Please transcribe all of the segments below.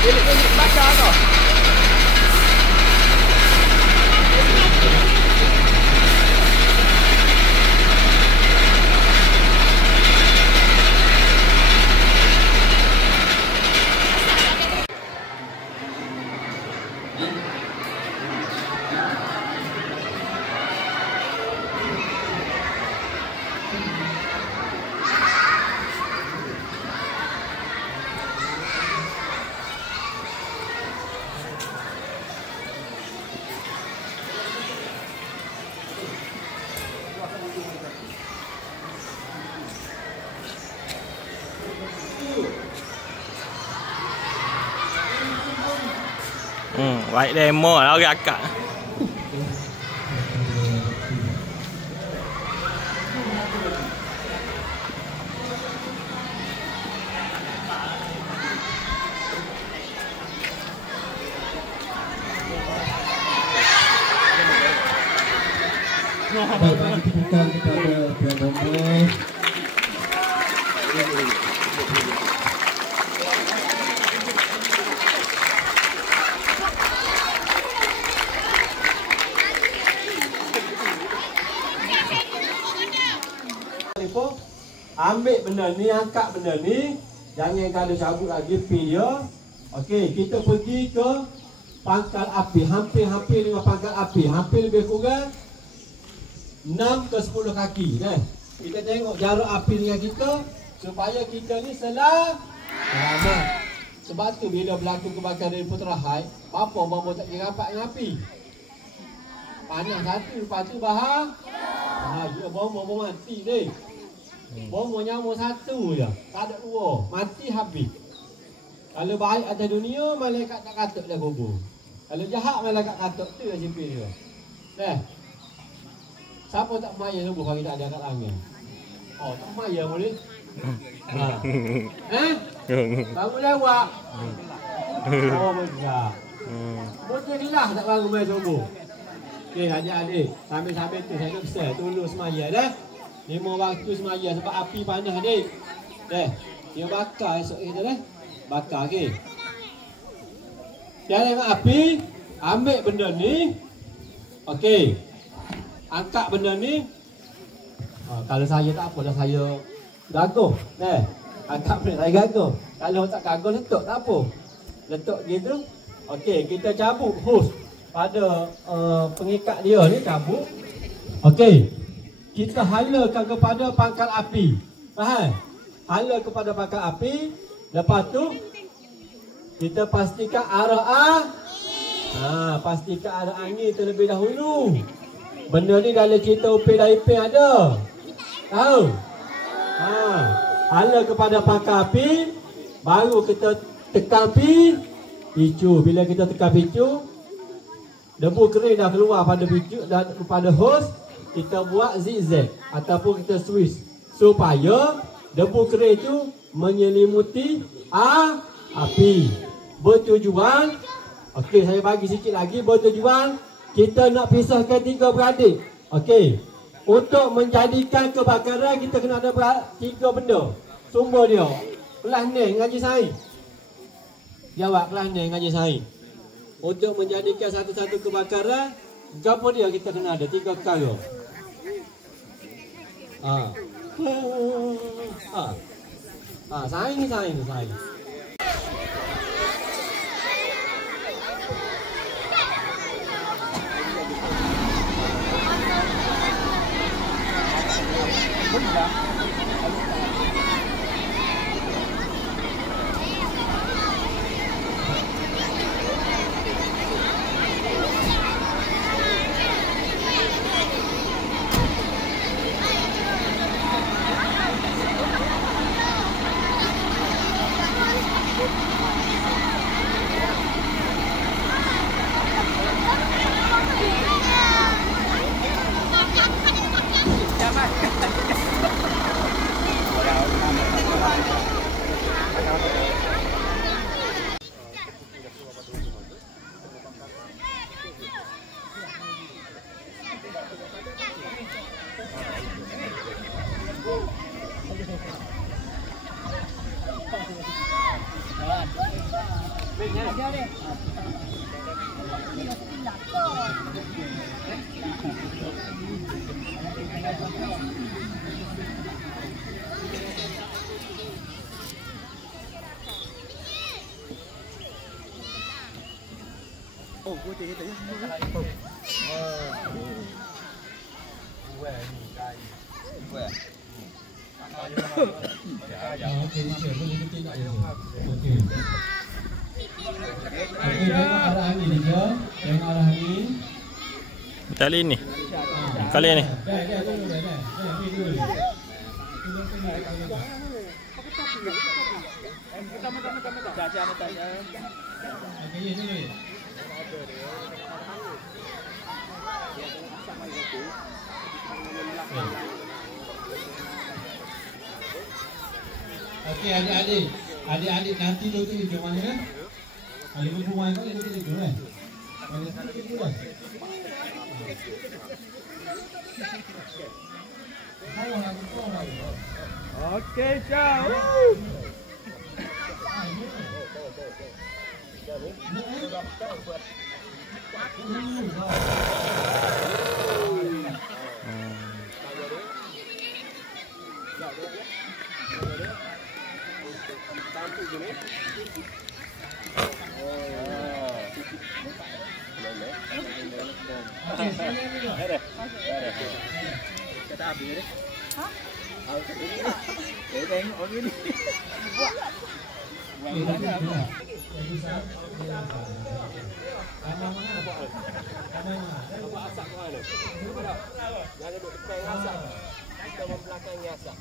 Bilik bakar tu. Baik demo lah orang akak. Baik, bagi tepukan kepada Tuan Nombor. Ambil benda ni, angkat benda ni. Jangan kalau cabut lagi pi dia. Okey, kita pergi ke pangkal api. Hampir-hampir dengan pangkal api. Hampir lebih kurang 6 ke 10 kaki. Kita tengok jarak api dengan kita supaya kita ni selamat. Sebab tu bila berlaku kebakaran di Putrahai, apa bomba tak kira rapat dengan api. Panas satu, lepas tu bahaya. Bomba mati ni. Bomba nyamuk satu je, tak ada dua, mati habis. Kalau baik atas dunia, malaikat tak katuk dah kubur. Kalau jahat, malaikat katuk tu yang simpi dia. Siapa tak maya subuh kalau tak ada kat langit? Oh, tak maya boleh? Bangun lewat. Oh, benar. Betul lah tak bangun maya subuh. Okey, adik-adik, sambil-sambil tu saya nak pesan, tolong semaya dah. 5 waktu semaya sebab api panas adik. Dia bakar esok kita dah. Bakar okey. Dia tengok api, ambil benda ni. Okey. Angkat benda ni. Kalau saya tak apa dah, saya gaguh. Angkat benda saya gaguh. Kalau tak gaguh letak tak apa. Letak gitu. Okey, kita cabut hos pada pengikat dia ni, cabut. Okey. Kita halakan kepada pangkal api. Faham? Hala kepada pangkal api. Lepas tu kita pastikan arah pastikan arah angin terlebih dahulu. Benda ni dalam cerita Upin dan Ipin ada. Tahu? Hala kepada pangkal api, baru kita tekan picu. Bila kita tekan picu, debu kering dah keluar pada picu dan pada hos. Kita buat zigzag ataupun kita switch supaya debu kering itu menyelimuti api. Bertujuan, okey, saya bagi sikit lagi. Bertujuan kita nak pisahkan 3 beradik. Okey, untuk menjadikan kebakaran kita kena ada 3 benda. Sumber dia kelas ni ngaji sains. Jawab kelas ni ngaji sains. Untuk menjadikan satu-satu kebakaran, apa dia kita kena ada 3 perkara. Sains. Oh, gue tadi tadi. Kali ini. Kali ini. Okey adik-adik. Adik-adik nanti lu tu hidung mana kan? Kalau lu buang kau lu tu kan? Okey, ciao. Kita habis ni. Hah? Saya tengok orang ni. Buat. Buat asap kau ni. Jangan duduk depan asap. Kita membelakangi asap.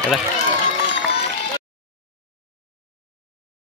Yalah.